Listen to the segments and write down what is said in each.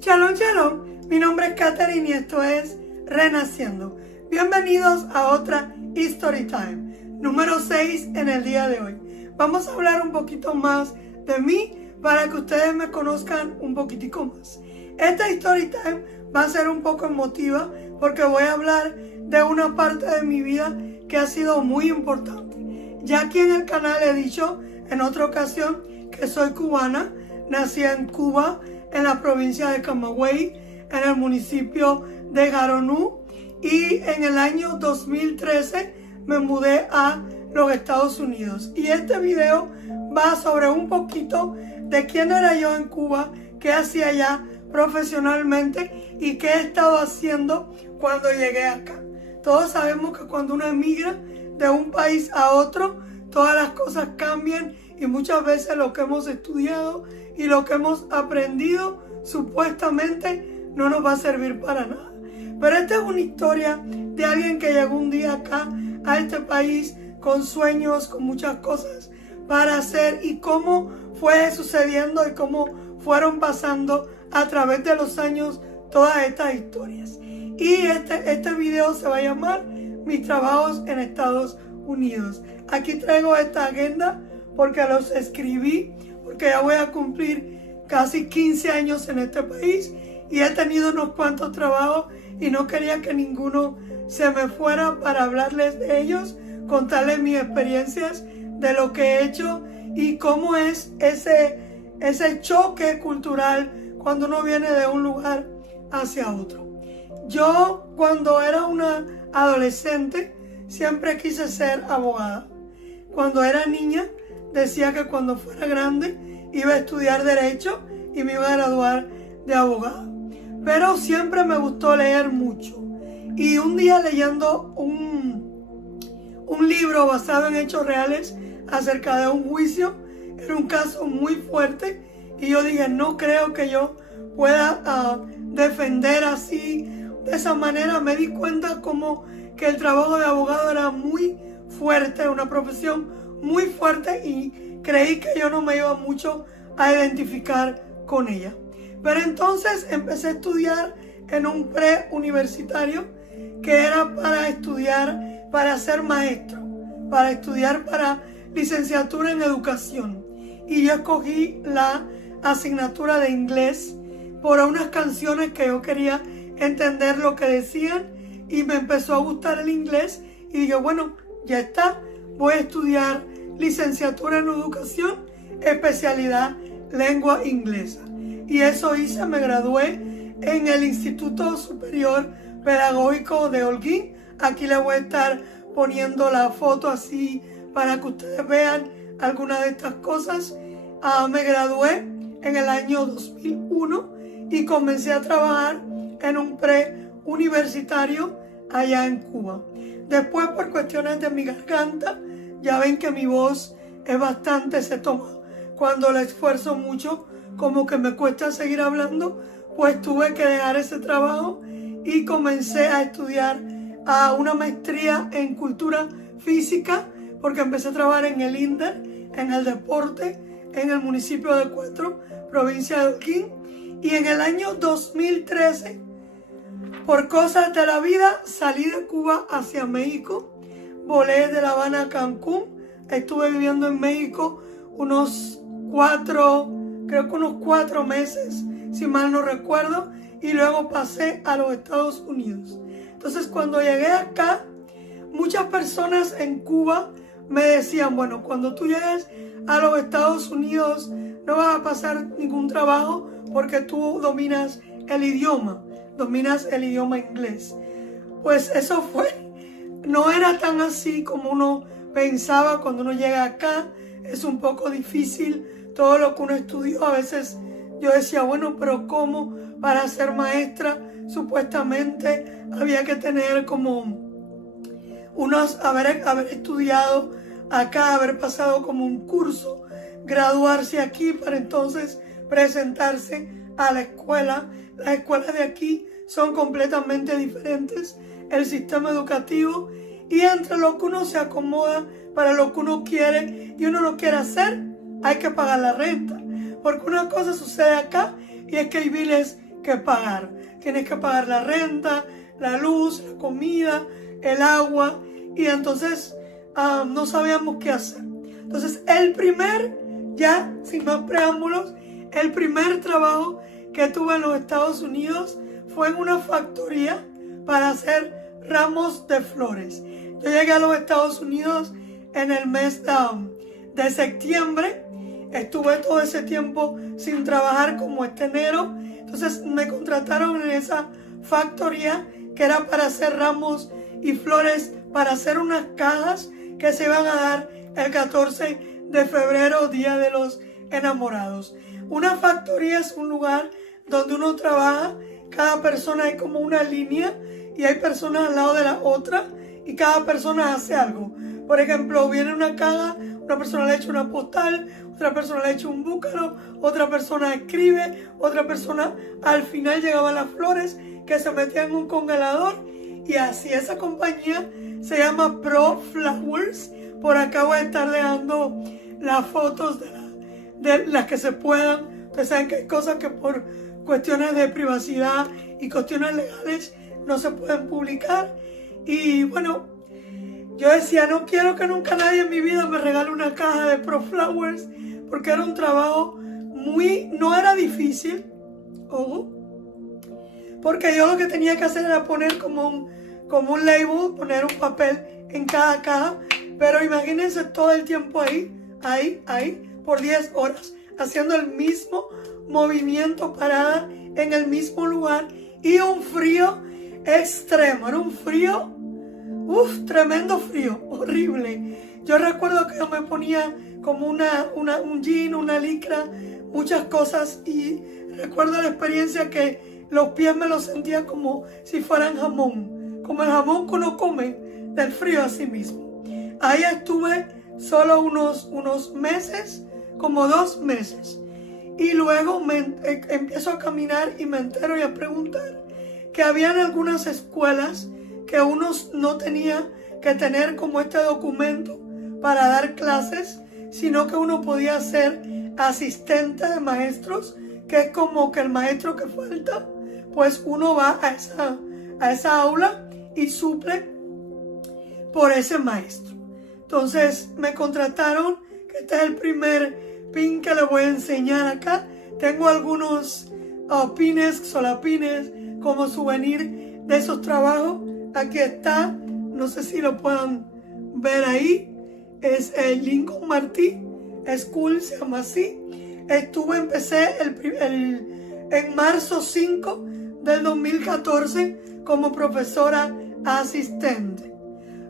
Shalom, shalom. Mi nombre es Catherine y esto es Renaciendo. Bienvenidos a otra History Time, número 6 en el día de hoy. Vamos a hablar un poquito más de mí para que ustedes me conozcan un poquitico más. Esta History Time va a ser un poco emotiva porque voy a hablar de una parte de mi vida que ha sido muy importante. Ya aquí en el canal he dicho en otra ocasión que soy cubana, nací en Cuba, en la provincia de Camagüey, en el municipio de Garonú, y en el año 2013 me mudé a los Estados Unidos. Y este video va sobre un poquito de quién era yo en Cuba, qué hacía allá profesionalmente y qué he estado haciendo cuando llegué acá. Todos sabemos que cuando uno emigra de un país a otro, todas las cosas cambian y muchas veces lo que hemos estudiado y lo que hemos aprendido supuestamente no nos va a servir para nada. Pero esta es una historia de alguien que llegó un día acá a este país con sueños, con muchas cosas para hacer y cómo fue sucediendo y cómo fueron pasando a través de los años todas estas historias. Y este video se va a llamar Mis trabajos en Estados Unidos. Aquí traigo esta agenda porque los escribí, porque ya voy a cumplir casi 15 años en este país y he tenido unos cuantos trabajos y no quería que ninguno se me fuera para hablarles de ellos, contarles mis experiencias de lo que he hecho y cómo es ese choque cultural cuando uno viene de un lugar hacia otro. Yo cuando era una adolescente siempre quise ser abogada. Cuando era niña decía que cuando fuera grande iba a estudiar Derecho y me iba a graduar de abogada. Pero siempre me gustó leer mucho. Y un día leyendo un libro basado en hechos reales acerca de un juicio, era un caso muy fuerte y yo dije, no creo que yo pueda defender así, de esa manera. Me di cuenta como que el trabajo de abogado era muy fuerte, una profesión muy fuerte y creí que yo no me iba mucho a identificar con ella. Pero entonces empecé a estudiar en un preuniversitario que era para estudiar, para ser maestro, para estudiar para licenciatura en educación. Y yo escogí la asignatura de inglés por unas canciones que yo quería entender lo que decían y me empezó a gustar el inglés y dije, bueno, ya está, voy a estudiar licenciatura en educación, especialidad lengua inglesa. Y eso hice, me gradué en el Instituto Superior Pedagógico de Holguín. Aquí les voy a estar poniendo la foto así para que ustedes vean algunas de estas cosas. Me gradué en el año 2001 y comencé a trabajar en un preuniversitario allá en Cuba. Después, por cuestiones de mi garganta, ya ven que mi voz es bastante, se toma cuando la esfuerzo mucho, como que me cuesta seguir hablando, pues tuve que dejar ese trabajo y comencé a estudiar una maestría en cultura física, porque empecé a trabajar en el INDER, en el deporte, en el municipio de Cuatro, provincia de Holguín. Y en el año 2013, por cosas de la vida, salí de Cuba hacia México. Volé de La Habana a Cancún. Estuve viviendo en México unos 4 meses, si mal no recuerdo. Y luego pasé a los Estados Unidos. Entonces, cuando llegué acá, muchas personas en Cuba me decían, bueno, cuando tú llegues a los Estados Unidos no vas a pasar ningún trabajo porque tú dominas el idioma inglés. Pues eso no era tan así como uno pensaba. Cuando uno llega acá es un poco difícil todo lo que uno estudió. A veces yo decía, bueno, pero ¿cómo? Para ser maestra supuestamente había que tener como haber estudiado acá, haber pasado como un curso, graduarse aquí para entonces presentarse a la escuela. Las escuelas de aquí son completamente diferentes, el sistema educativo, y entre lo que uno se acomoda para lo que uno quiere y uno no quiere hacer, hay que pagar la renta. Porque una cosa sucede acá y es que hay biles que pagar. Tienes que pagar la renta, la luz, la comida, el agua, y entonces no sabíamos qué hacer. Entonces ya sin más preámbulos, el primer trabajo que tuve en los Estados Unidos fue en una factoría para hacer ramos de flores. Yo llegué a los Estados Unidos en el mes de septiembre. Estuve todo ese tiempo sin trabajar como enero. Entonces me contrataron en esa factoría que era para hacer ramos y flores, para hacer unas cajas que se iban a dar el 14 de febrero, Día de los Enamorados. Una factoría es un lugar donde uno trabaja, cada persona hay como una línea y hay personas al lado de la otra y cada persona hace algo. Por ejemplo, viene una caja, una persona le echa una postal, otra persona le echa un búcaro, otra persona escribe, otra persona al final llegaban las flores que se metían en un congelador, y así. Esa compañía se llama Pro Flowers. Por acá voy a estar dejando las fotos de las que se puedan. Ustedes saben que hay cosas que por cuestiones de privacidad y cuestiones legales no se pueden publicar. Y bueno, yo decía, no quiero que nunca nadie en mi vida me regale una caja de Pro Flowers, porque era un trabajo no era difícil, ojo, porque yo lo que tenía que hacer era poner como un label, poner un papel en cada caja, pero imagínense todo el tiempo ahí, por 10 horas, haciendo el mismo movimiento, parada en el mismo lugar, y un frío extremo, era un frío, tremendo frío, horrible. Yo recuerdo que yo me ponía como un jean, una licra, muchas cosas, y recuerdo la experiencia que los pies me los sentía como si fueran jamón, como el jamón que uno come del frío así mismo. Ahí estuve solo unos meses, como 2 meses, y luego empiezo a caminar y me entero y a preguntar que habían algunas escuelas que uno no tenía que tener como este documento para dar clases, sino que uno podía ser asistente de maestros, que es como que el maestro que falta, pues uno va a esa aula y suple por ese maestro. Entonces me contrataron, que este es el primer pin que les voy a enseñar acá. Tengo algunos pines, solapines, como souvenir de esos trabajos. Aquí está, no sé si lo puedan ver ahí, es el Lincoln Martí School, se llama así. Empecé en marzo 5 del 2014 como profesora asistente.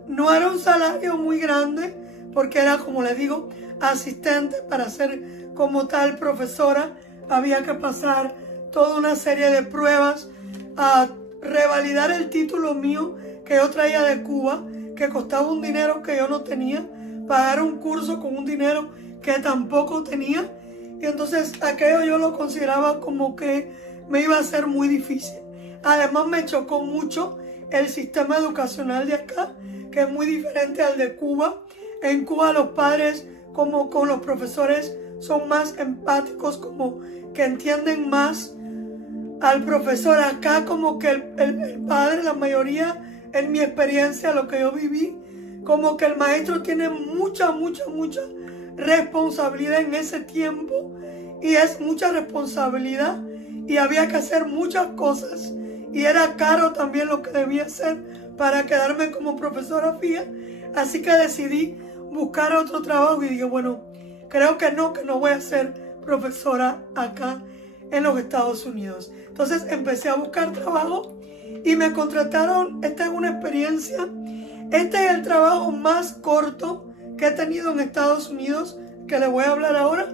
No era un salario muy grande porque era, como les digo, asistente. Para ser como tal profesora había que pasar toda una serie de pruebas, a revalidar el título mío que yo traía de Cuba, que costaba un dinero que yo no tenía, pagar un curso con un dinero que tampoco tenía, y entonces aquello yo lo consideraba como que me iba a ser muy difícil. Además me chocó mucho el sistema educacional de acá, que es muy diferente al de Cuba. En Cuba los padres, como con los profesores, son más empáticos, como que entienden más al profesor. Acá como que el padre, la mayoría, en mi experiencia, lo que yo viví, como que el maestro tiene mucha responsabilidad en ese tiempo, y es mucha responsabilidad y había que hacer muchas cosas, y era caro también lo que debía hacer para quedarme como profesora fija. Así que decidí buscar otro trabajo y dije, bueno, creo que no voy a ser profesora acá en los Estados Unidos. Entonces empecé a buscar trabajo y me contrataron. Esta es una experiencia, este es el trabajo más corto que he tenido en Estados Unidos, que les voy a hablar ahora,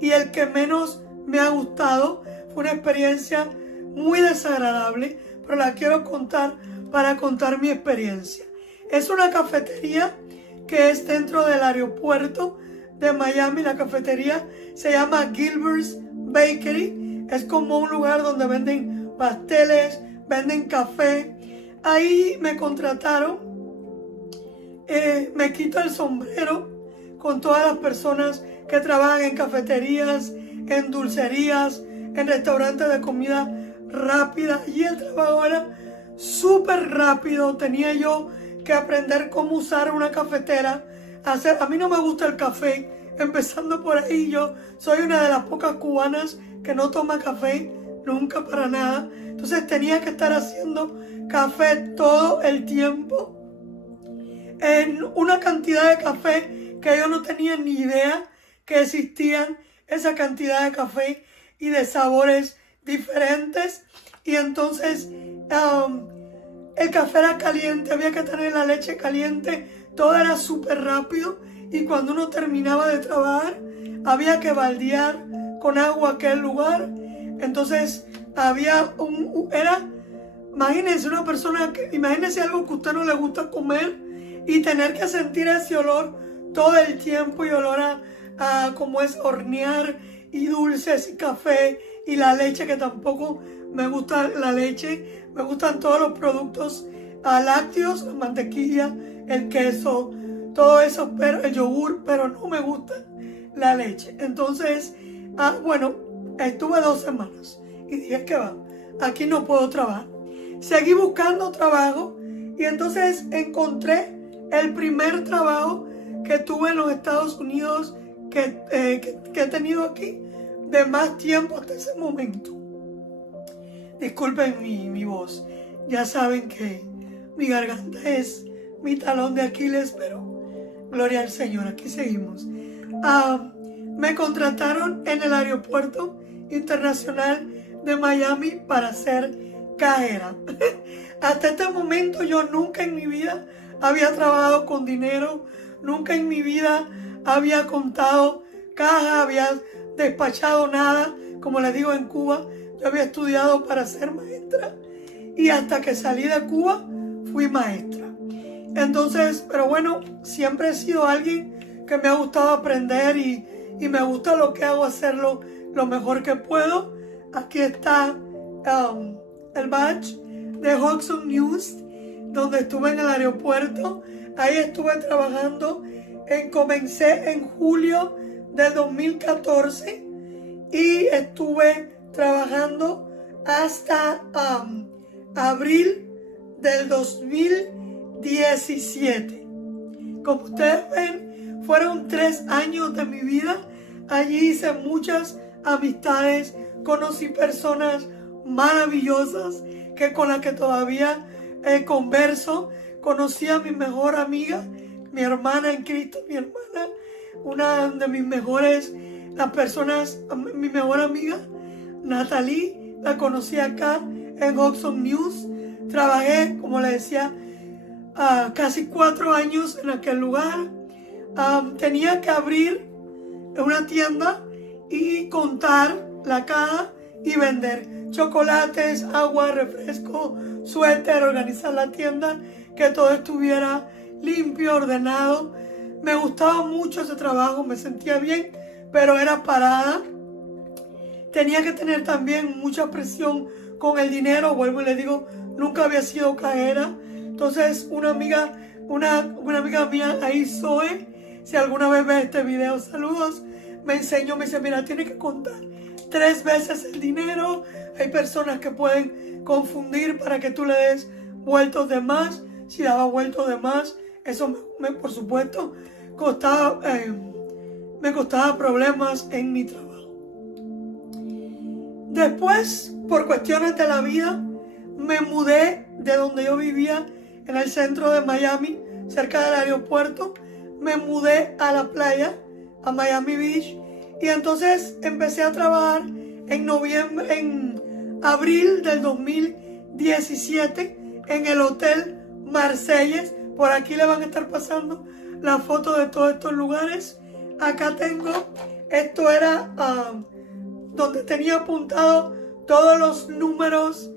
y el que menos me ha gustado. Fue una experiencia muy desagradable, pero la quiero contar para contar mi experiencia. Es una cafetería que es dentro del aeropuerto de Miami. La cafetería se llama Gilbert's Bakery. Es como un lugar donde venden pasteles, venden café. Ahí me contrataron. Me quito el sombrero con todas las personas que trabajan en cafeterías, en dulcerías, en restaurantes de comida rápida y el trabajo era súper rápido. Tenía yo que aprender cómo usar una cafetera. A mí no me gusta el café, empezando por ahí. Yo soy una de las pocas cubanas que no toma café, nunca para nada. Entonces tenía que estar haciendo café todo el tiempo, en una cantidad de café que yo no tenía ni idea que existían esa cantidad de café y de sabores diferentes. Y entonces el café era caliente, había que tener la leche caliente, todo era súper rápido. Y cuando uno terminaba de trabajar, había que baldear con agua aquel lugar. Entonces imagínense una persona imagínense algo que a usted no le gusta comer y tener que sentir ese olor todo el tiempo, y olor a como es hornear y dulces y café y la leche, que tampoco me gusta la leche. Me gustan todos los productos lácteos, la mantequilla, el queso, todo eso, pero el yogur, pero no me gusta la leche. Entonces, bueno, estuve 2 semanas y dije que va, aquí no puedo trabajar. Seguí buscando trabajo y entonces encontré el primer trabajo que tuve en los Estados Unidos que he tenido aquí de más tiempo hasta ese momento. Disculpen mi voz, ya saben que mi garganta es mi talón de Aquiles, pero gloria al Señor, aquí seguimos. Me contrataron en el aeropuerto internacional de Miami para ser cajera. Hasta este momento yo nunca en mi vida había trabajado con dinero, nunca en mi vida había contado caja, había despachado nada. Como les digo, en Cuba yo había estudiado para ser maestra y hasta que salí de Cuba fui maestra. Entonces, pero bueno, siempre he sido alguien que me ha gustado aprender y me gusta lo que hago, hacerlo lo mejor que puedo. Aquí está el badge de Hudson News, donde estuve en el aeropuerto. Ahí estuve trabajando, comencé en julio del 2014 y estuve trabajando hasta abril del 2017. Como ustedes ven, fueron 3 años de mi vida. Allí hice muchas amistades, conocí personas maravillosas con las que todavía converso. Conocí a mi mejor amiga, mi hermana en Cristo, una de mis mejores, mi mejor amiga, Natalie, la conocí acá en Hudson News. Trabajé, como le decía, casi 4 años en aquel lugar. Tenía que abrir una tienda y contar la caja y vender chocolates, agua, refresco, suéter, organizar la tienda, que todo estuviera limpio, ordenado. Me gustaba mucho ese trabajo, me sentía bien, pero era parada. Tenía que tener también mucha presión con el dinero. Vuelvo y le digo, nunca había sido cajera. Entonces una amiga mía, ahí Zoe, si alguna vez ve este video, saludos, me enseñó, me dice, mira, tienes que contar 3 veces el dinero. Hay personas que pueden confundir para que tú le des vueltos de más. Si daba vueltos de más, eso por supuesto me costaba problemas en mi trabajo. Después, por cuestiones de la vida, me mudé de donde yo vivía, en el centro de Miami, cerca del aeropuerto. Me mudé a la playa, a Miami Beach, y entonces empecé a trabajar en abril del 2017 en el Hotel Marselles. Por aquí le van a estar pasando la foto de todos estos lugares. Acá tengo, esto era donde tenía apuntado todos los números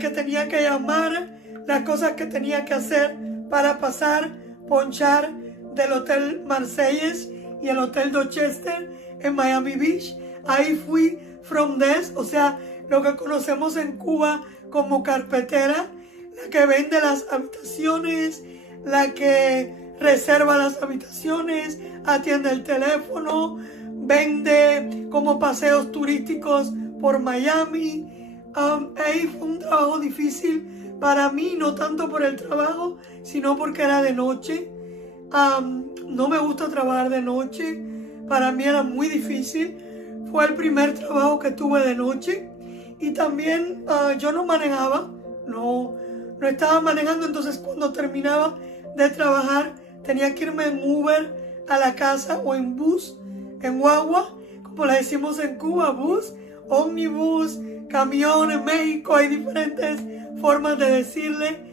que tenía que llamar, las cosas que tenía que hacer para pasar, ponchar del Hotel Marselles y el Hotel Dorchester en Miami Beach. Ahí fui front desk, o sea, lo que conocemos en Cuba como carpetera, la que vende las habitaciones, la que reserva las habitaciones, atiende el teléfono, vende como paseos turísticos por Miami, Ahí fue un trabajo difícil para mí, no tanto por el trabajo, sino porque era de noche. No me gusta trabajar de noche, para mí era muy difícil. Fue el primer trabajo que tuve de noche y también yo no manejaba, no estaba manejando, entonces cuando terminaba de trabajar tenía que irme en Uber a la casa o en bus, en guagua, como le decimos en Cuba, bus, ómnibus, camión. En México hay diferentes formas de decirle.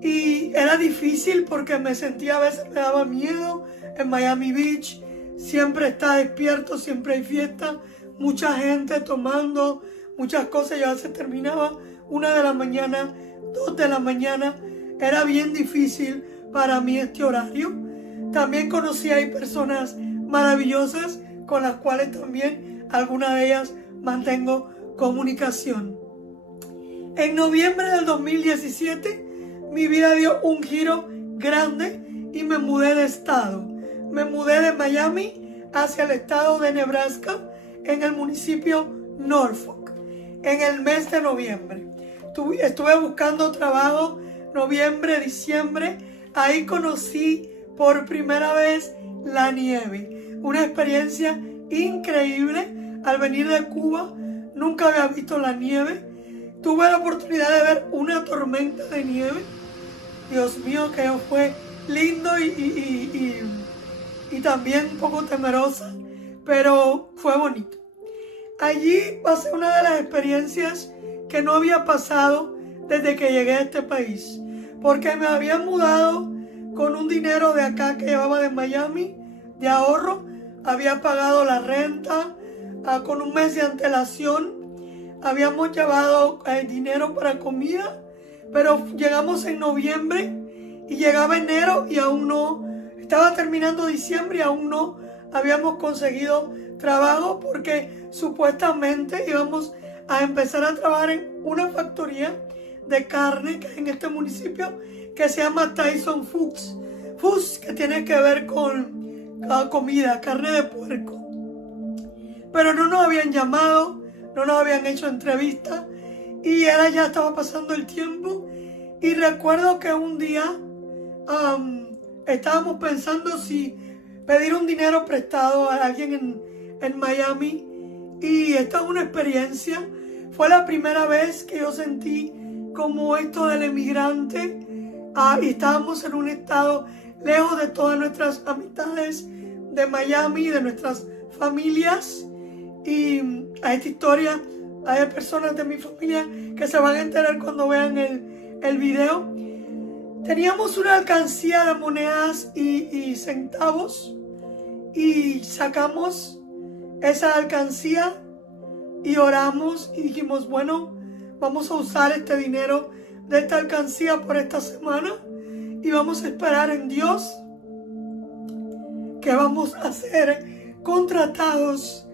Y era difícil porque me sentía, a veces me daba miedo. En Miami Beach siempre está despierto, siempre hay fiesta, mucha gente tomando, muchas cosas. Y a veces terminaba 1 de la mañana, 2 de la mañana. Era bien difícil para mí este horario. También conocí ahí personas maravillosas con las cuales también algunas de ellas mantengo comunicación. En noviembre del 2017 mi vida dio un giro grande y me mudé de estado. Me mudé de Miami hacia el estado de Nebraska, en el municipio Norfolk, en el mes de noviembre. Estuve buscando trabajo noviembre, diciembre. Ahí conocí por primera vez la nieve. Una experiencia increíble. Al venir de Cuba nunca había visto la nieve. Tuve la oportunidad de ver una tormenta de nieve. Dios mío, que fue lindo y también un poco temerosa, pero fue bonito. Allí pasé una de las experiencias que no había pasado desde que llegué a este país, porque me había mudado con un dinero de acá que llevaba de Miami, de ahorro. Había pagado la renta con un mes de antelación. Habíamos llevado dinero para comida, pero llegamos en noviembre y llegaba enero y aún no, estaba terminando diciembre y aún no habíamos conseguido trabajo, porque supuestamente íbamos a empezar a trabajar en una factoría de carne que hay en este municipio que se llama Tyson Foods. Foods, que tiene que ver con comida, carne de puerco. Pero no nos habían llamado, no nos habían hecho entrevista y ya estaba pasando el tiempo. Y recuerdo que un día estábamos pensando si pedir un dinero prestado a alguien en Miami. Y esta es una experiencia. Fue la primera vez que yo sentí como esto del emigrante. Y estábamos en un estado lejos de todas nuestras amistades de Miami, de nuestras familias. Y a esta historia hay personas de mi familia que se van a enterar cuando vean el video. Teníamos una alcancía de monedas y centavos y sacamos esa alcancía y oramos y dijimos, bueno, vamos a usar este dinero de esta alcancía por esta semana y vamos a esperar en Dios que vamos a ser contratados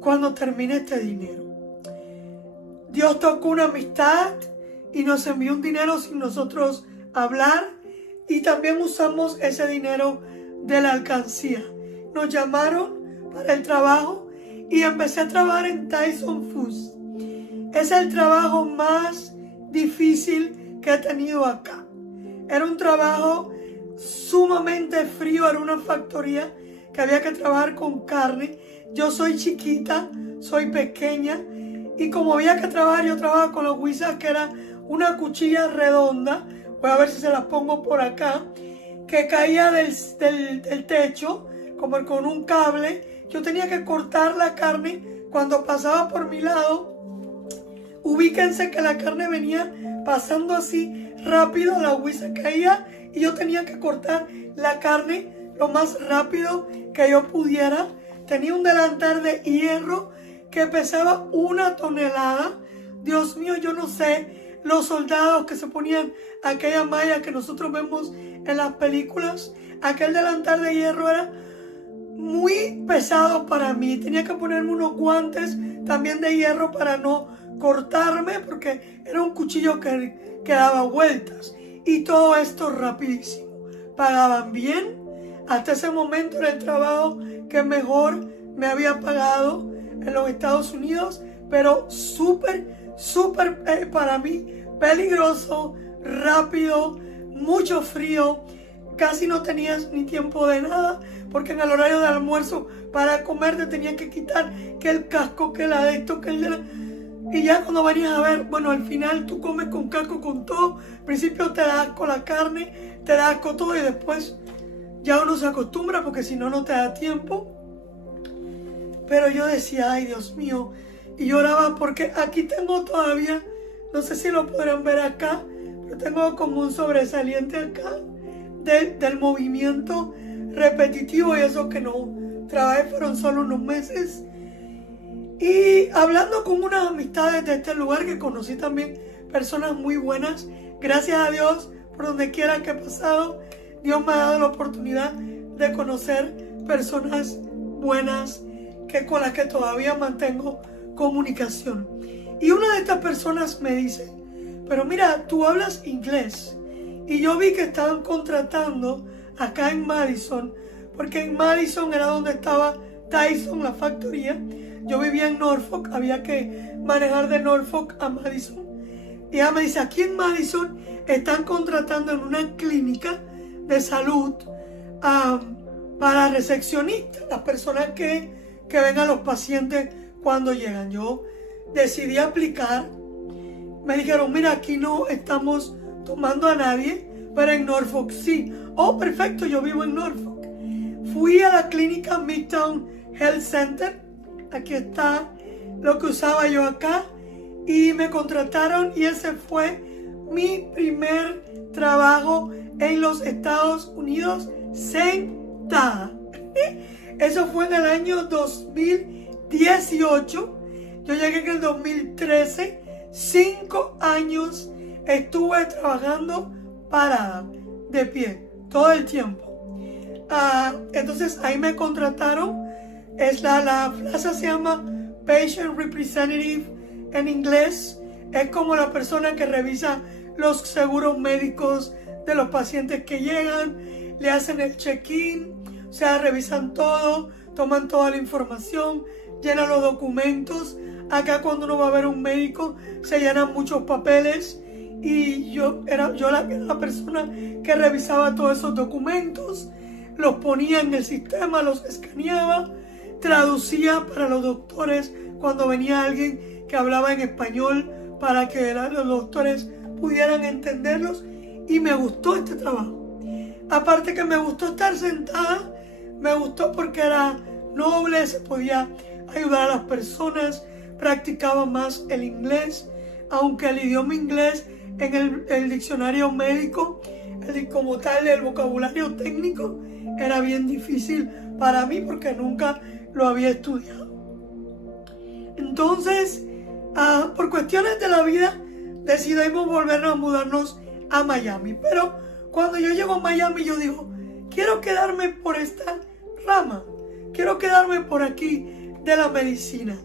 cuando termine este dinero. Dios tocó una amistad y nos envió un dinero sin nosotros hablar, y también usamos ese dinero de la alcancía. Nos llamaron para el trabajo y empecé a trabajar en Tyson Foods. Es el trabajo más difícil que he tenido acá. Era un trabajo sumamente frío, era una factoría que había que trabajar con carne. Yo soy chiquita, soy pequeña, y como había que trabajar, yo trabajaba con los guisas, que era una cuchilla redonda. Voy a ver si se las pongo por acá, que caía del techo, como con un cable. Yo tenía que cortar la carne cuando pasaba por mi lado. Ubíquense que la carne venía pasando así rápido, la guisa caía y yo tenía que cortar la carne lo más rápido que yo pudiera. Tenía un delantal de hierro que pesaba 1 tonelada. Dios mío, yo no sé, los soldados que se ponían aquella malla que nosotros vemos en las películas, aquel delantal de hierro era muy pesado para mí. Tenía que ponerme unos guantes también de hierro para no cortarme, porque era un cuchillo que daba vueltas. Y todo esto rapidísimo. Pagaban bien. Hasta ese momento era el trabajo que mejor me había pagado en los Estados Unidos, pero súper para mí peligroso, rápido, mucho frío, casi no tenías ni tiempo de nada, porque en el horario de almuerzo para comer te tenían que quitar que el casco, que la de esto, que el de la... Y ya cuando venías a ver, bueno, al final tú comes con casco, con todo. Al principio te da asco la carne, te da asco todo y después ya uno se acostumbra porque si no, no te da tiempo. Pero yo decía, ay Dios mío, y lloraba porque aquí tengo todavía, no sé si lo podrán ver acá, pero tengo como un sobresaliente acá del movimiento repetitivo y eso que no trabajé, fueron solo unos meses. Y hablando con unas amistades de este lugar que conocí también personas muy buenas, gracias a Dios, por donde quiera que he pasado, Dios me ha dado la oportunidad de conocer personas buenas con las que todavía mantengo comunicación. Y una de estas personas me dice, pero mira, tú hablas inglés. Y yo vi que estaban contratando acá en Madison, porque en Madison era donde estaba Tyson, la factoría. Yo vivía en Norfolk, había que manejar de Norfolk a Madison. Y ella me dice, aquí en Madison están contratando en una clínica de salud para recepcionistas, las personas que ven a los pacientes cuando llegan. Yo decidí aplicar. Me dijeron, mira, aquí no estamos tomando a nadie, pero en Norfolk sí. Oh, perfecto, yo vivo en Norfolk. Fui a la clínica Midtown Health Center. Aquí está lo que usaba yo acá. Y me contrataron y ese fue mi primer trabajo en los Estados Unidos sentada. Eso fue en el año 2018. Yo llegué en el 2013. 5 años estuve trabajando parada, de pie, todo el tiempo. Entonces ahí me contrataron. La plaza se llama Patient Representative en inglés. Es como la persona que revisa los seguros médicos de los pacientes que llegan. Le hacen el check-in, o sea, revisan todo, toman toda la información, llenan los documentos. Acá cuando uno va a ver un médico se llenan muchos papeles y yo era la persona que revisaba todos esos documentos, los ponía en el sistema, los escaneaba, traducía para los doctores cuando venía alguien que hablaba en español para que los doctores pudieran entenderlos, y me gustó este trabajo. Aparte que me gustó estar sentada, me gustó porque era noble, se podía ayudar a las personas, practicaba más el inglés, aunque el idioma inglés en el diccionario médico, como tal, el vocabulario técnico, era bien difícil para mí porque nunca lo había estudiado. Entonces, por cuestiones de la vida, decidimos volvernos a mudarnos a Miami. Pero cuando yo llego a Miami, yo digo, quiero quedarme por esta rama, quiero quedarme por aquí de la medicina.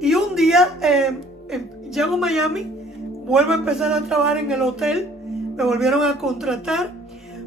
Y un día llego a Miami, vuelvo a empezar a trabajar en el hotel, me volvieron a contratar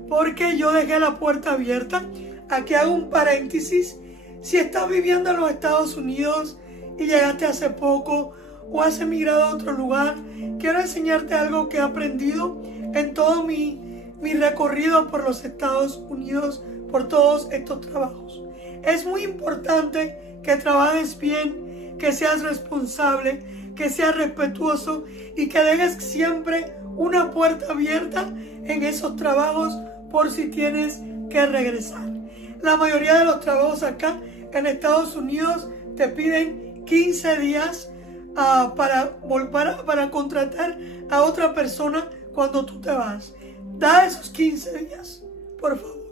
porque yo dejé la puerta abierta. Aquí hago un paréntesis. Si estás viviendo en los Estados Unidos y llegaste hace poco o has emigrado a otro lugar, quiero enseñarte algo que he aprendido en todo mi recorrido por los Estados Unidos, por todos estos trabajos. Es muy importante que trabajes bien, que seas responsable, que seas respetuoso y que dejes siempre una puerta abierta en esos trabajos por si tienes que regresar. La mayoría de los trabajos acá en Estados Unidos te piden 15 días para contratar a otra persona cuando tú te vas. Da esos 15 días, por favor.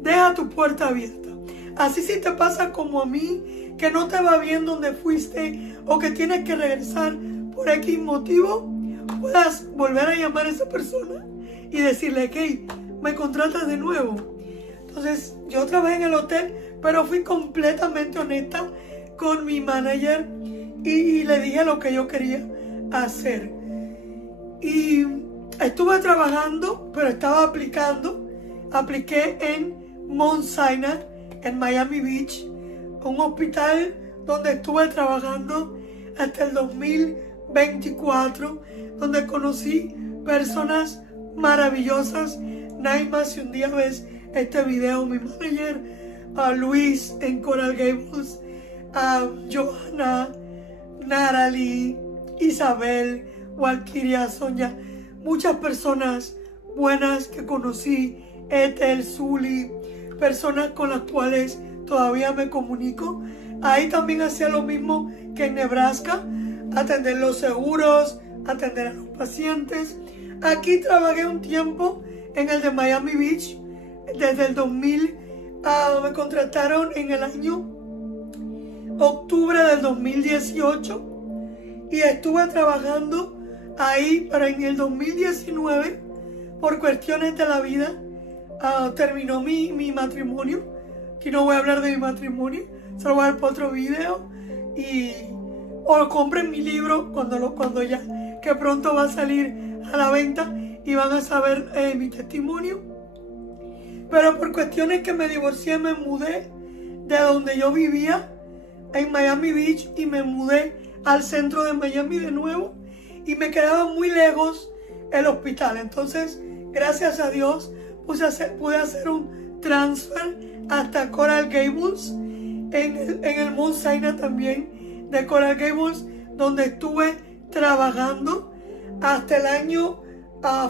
Deja tu puerta abierta. Así si te pasa como a mí, que no te va bien donde fuiste o que tienes que regresar por X motivo, puedas volver a llamar a esa persona y decirle que me contratas de nuevo. Entonces yo trabajé en el hotel, pero fui completamente honesta con mi manager y le dije lo que yo quería hacer. Y estuve trabajando, pero estaba aplicando. Apliqué en Mount Sinai, en Miami Beach, un hospital donde estuve trabajando hasta el 2024, donde conocí personas maravillosas. Naima, si un día ves este video, mi manager, a Luis en Coral Gables, a Johanna, Natalie, Isabel, Walkiria, Sonia, muchas personas buenas que conocí, Ethel, Zuli, personas con las cuales todavía me comunico. Ahí también hacía lo mismo que en Nebraska, atender los seguros, atender a los pacientes. Aquí trabajé un tiempo en el de Miami Beach, desde el 2000, me contrataron en el año octubre del 2018 y estuve trabajando ahí, pero en el 2019, por cuestiones de la vida, terminó mi matrimonio. Aquí no voy a hablar de mi matrimonio, se lo voy a dar para otro video. O compren mi libro cuando ya, que pronto va a salir a la venta y van a saber mi testimonio. Pero por cuestiones que me divorcié, me mudé de donde yo vivía en Miami Beach y me mudé al centro de Miami de nuevo, y me quedaba muy lejos el hospital. Entonces, gracias a Dios, pude hacer un transfer hasta Coral Gables, en el Mount Sinai también de Coral Gables, donde estuve trabajando hasta el año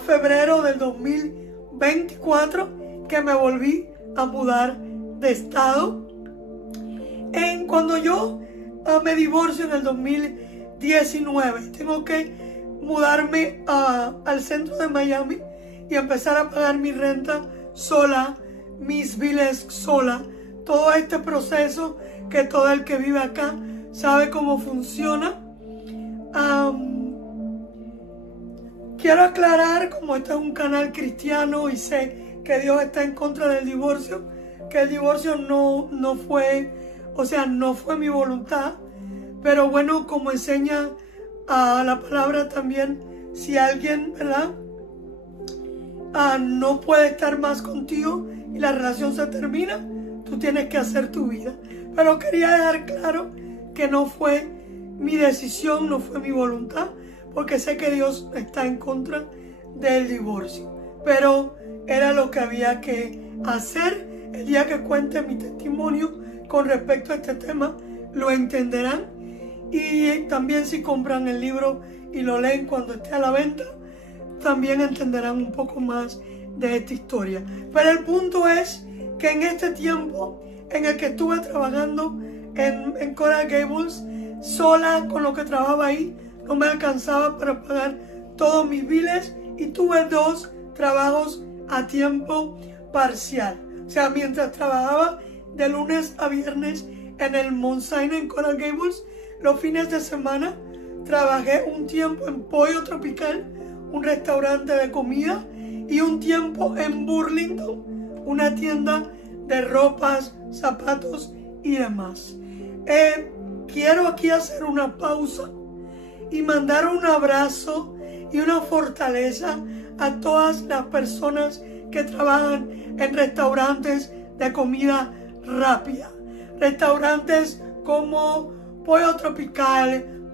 febrero del 2024, que me volví a mudar de estado. Cuando yo me divorcio en el 2019, tengo que mudarme al centro de Miami y empezar a pagar mi renta sola, mis biles sola. Todo este proceso que todo el que vive acá sabe cómo funciona. Quiero aclarar, como este es un canal cristiano y sé que Dios está en contra del divorcio, que el divorcio no fue mi voluntad, pero bueno, como enseña la palabra también, si alguien, ¿verdad?, no puede estar más contigo y la relación se termina, tú tienes que hacer tu vida. Pero quería dejar claro que no fue mi decisión, no fue mi voluntad, porque sé que Dios está en contra del divorcio. Pero era lo que había que hacer. El día que cuente mi testimonio con respecto a este tema, lo entenderán. Y también si compran el libro y lo leen cuando esté a la venta, también entenderán un poco más de esta historia. Pero el punto es que en este tiempo en el que estuve trabajando en Coral Gables, sola con lo que trabajaba ahí, no me alcanzaba para pagar todos mis biles, y tuve 2 trabajos a tiempo parcial. O sea, mientras trabajaba de lunes a viernes en el Mount Sinai en Coral Gables, los fines de semana trabajé un tiempo en Pollo Tropical, un restaurante de comida, y un tiempo en Burlington, una tienda de ropas, zapatos y demás. Quiero aquí hacer una pausa y mandar un abrazo y una fortaleza a todas las personas que trabajan en restaurantes de comida rápida. Restaurantes como Pollo Tropical,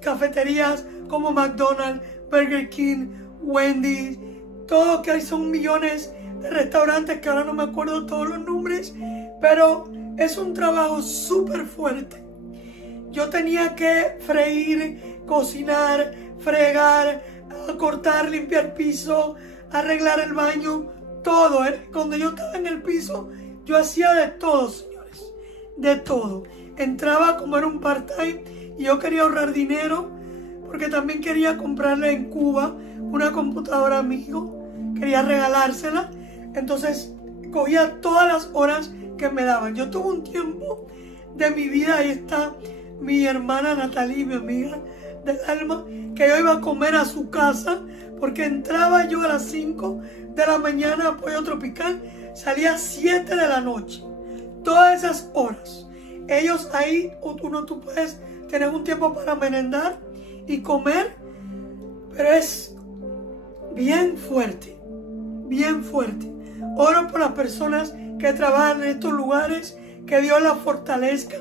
cafeterías como McDonald's, Burger King, Wendy's, todo, que hay son millones de restaurantes que ahora no me acuerdo todos los nombres, pero es un trabajo súper fuerte. Yo tenía que freír, cocinar, fregar, cortar, limpiar piso, arreglar el baño, todo. Cuando yo estaba en el piso, yo hacía de todo, señores, de todo. Entraba como era un part-time y yo quería ahorrar dinero, porque también quería comprarle en Cuba una computadora a mi hijo, quería regalársela. Entonces cogía todas las horas que me daban. Yo tuve un tiempo de mi vida, ahí está mi hermana Natalie, mi amiga del alma, que yo iba a comer a su casa, porque entraba yo a las 5 de la mañana a Pollo Tropical, salía a 7 de la noche. Todas esas horas, ellos ahí, tú puedes tener un tiempo para merendar y comer, pero es bien fuerte, bien fuerte. Oro por las personas que trabajan en estos lugares, que Dios la fortalezca,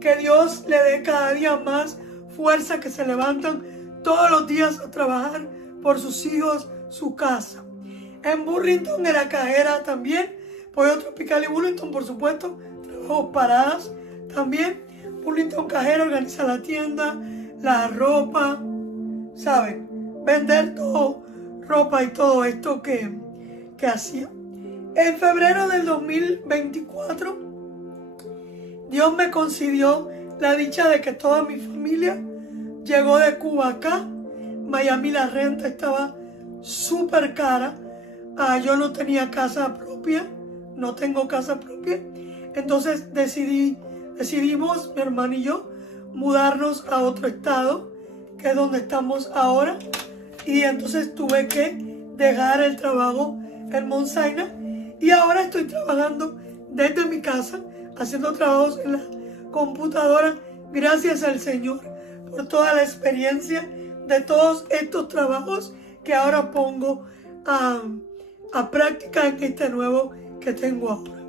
que Dios le dé cada día más fuerza, que se levantan todos los días a trabajar por sus hijos, su casa. En Burlington, en la cajera también, Pollo Tropical y Burlington, por supuesto, trabajo paradas también. Burlington Cajera organiza la tienda, la ropa, ¿saben? Vender todo, ropa y todo esto que hacía. En febrero del 2024, Dios me concedió la dicha de que toda mi familia llegó de Cuba acá. Miami la renta estaba súper cara. Yo no tenía casa propia, no tengo casa propia. Entonces decidimos, mi hermano y yo, mudarnos a otro estado, que es donde estamos ahora. Y entonces tuve que dejar el trabajo en Mount Sinai. Y ahora estoy trabajando desde mi casa, haciendo trabajos en la computadora. Gracias al Señor por toda la experiencia de todos estos trabajos que ahora pongo a práctica en este nuevo que tengo ahora.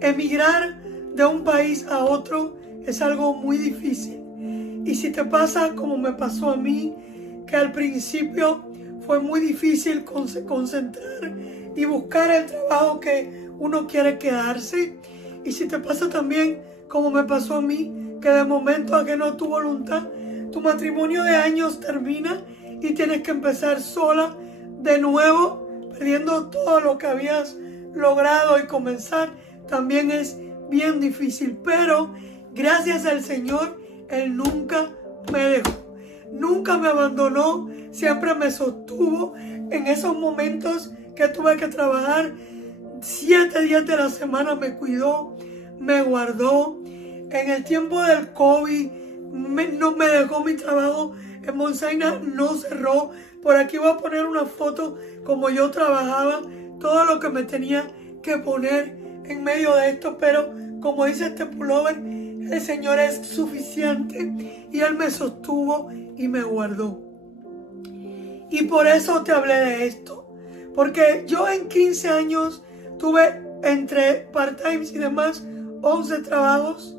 Emigrar de un país a otro es algo muy difícil. Y si te pasa como me pasó a mí, que al principio fue muy difícil concentrar y buscar el trabajo que uno quiere quedarse. Y si te pasa también como me pasó a mí, que de momento a que no tu voluntad, tu matrimonio de años termina y tienes que empezar sola de nuevo, perdiendo todo lo que habías logrado, y comenzar también es bien difícil. Pero gracias al Señor, Él nunca me dejó, nunca me abandonó, siempre me sostuvo en esos momentos que tuve que trabajar 7 días de la semana. Me cuidó, me guardó. En el tiempo del COVID no me dejó mi trabajo en Mount Sinai, no cerró. Por aquí voy a poner una foto como yo trabajaba, todo lo que me tenía que poner en medio de esto. Pero como dice este pullover, el Señor es suficiente y Él me sostuvo y me guardó. Y por eso te hablé de esto, porque yo en 15 años tuve, entre part-times y demás, 11 trabajos.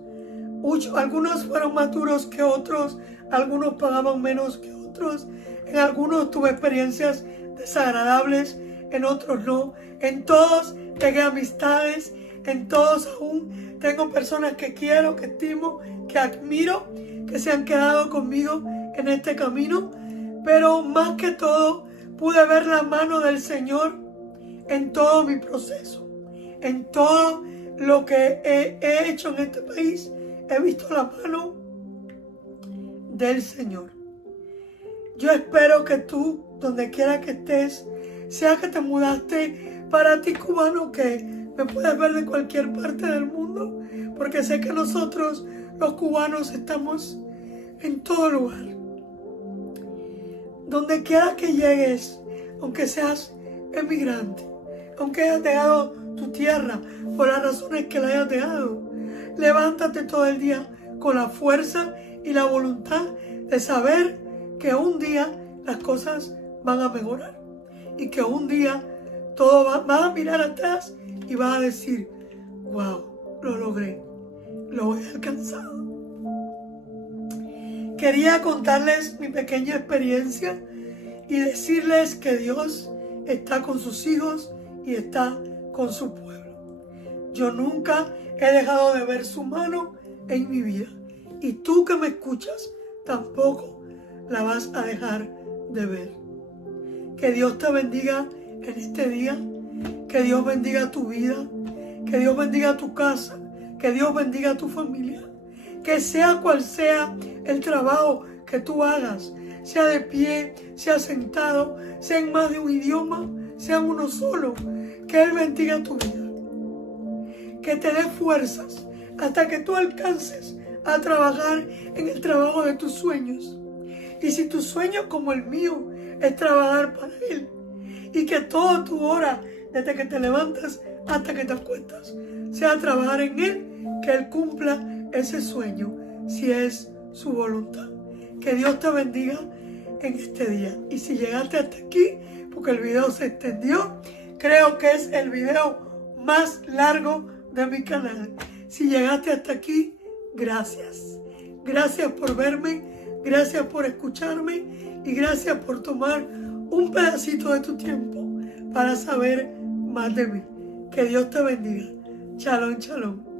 Algunos fueron más duros que otros, algunos pagaban menos que otros. En algunos tuve experiencias desagradables, en otros no. En todos tengo amistades, en todos aún tengo personas que quiero, que estimo, que admiro, que se han quedado conmigo en este camino. Pero más que todo, pude ver la mano del Señor en todo mi proceso, en todo lo que he hecho en este país. He visto la mano del Señor. Yo espero que tú, donde quiera que estés, sea que te mudaste, para ti cubano, que me puedes ver de cualquier parte del mundo, porque sé que nosotros, los cubanos, estamos en todo lugar. Donde quiera que llegues, aunque seas emigrante, aunque hayas dejado tu tierra por las razones que la hayas dejado, levántate todo el día con la fuerza y la voluntad de saber que un día las cosas van a mejorar y que un día todo vas a mirar atrás y vas a decir: wow, lo logré, lo he alcanzado. Quería contarles mi pequeña experiencia y decirles que Dios está con sus hijos y está con su pueblo. Yo nunca he dejado de ver su mano en mi vida. Y tú que me escuchas, tampoco la vas a dejar de ver. Que Dios te bendiga en este día. Que Dios bendiga tu vida. Que Dios bendiga tu casa. Que Dios bendiga tu familia. Que sea cual sea el trabajo que tú hagas, sea de pie, sea sentado, sea en más de un idioma, sea uno solo, que Él bendiga tu vida. Que te dé fuerzas hasta que tú alcances a trabajar en el trabajo de tus sueños. Y si tu sueño, como el mío, es trabajar para Él, y que toda tu hora, desde que te levantas hasta que te acuestas, sea trabajar en Él, que Él cumpla ese sueño, si es su voluntad. Que Dios te bendiga en este día. Y si llegaste hasta aquí, porque el video se extendió, creo que es el video más largo de mi canal. Si llegaste hasta aquí, gracias. Gracias por verme, gracias por escucharme y gracias por tomar un pedacito de tu tiempo para saber más de mí. Que Dios te bendiga. Shalom, shalom.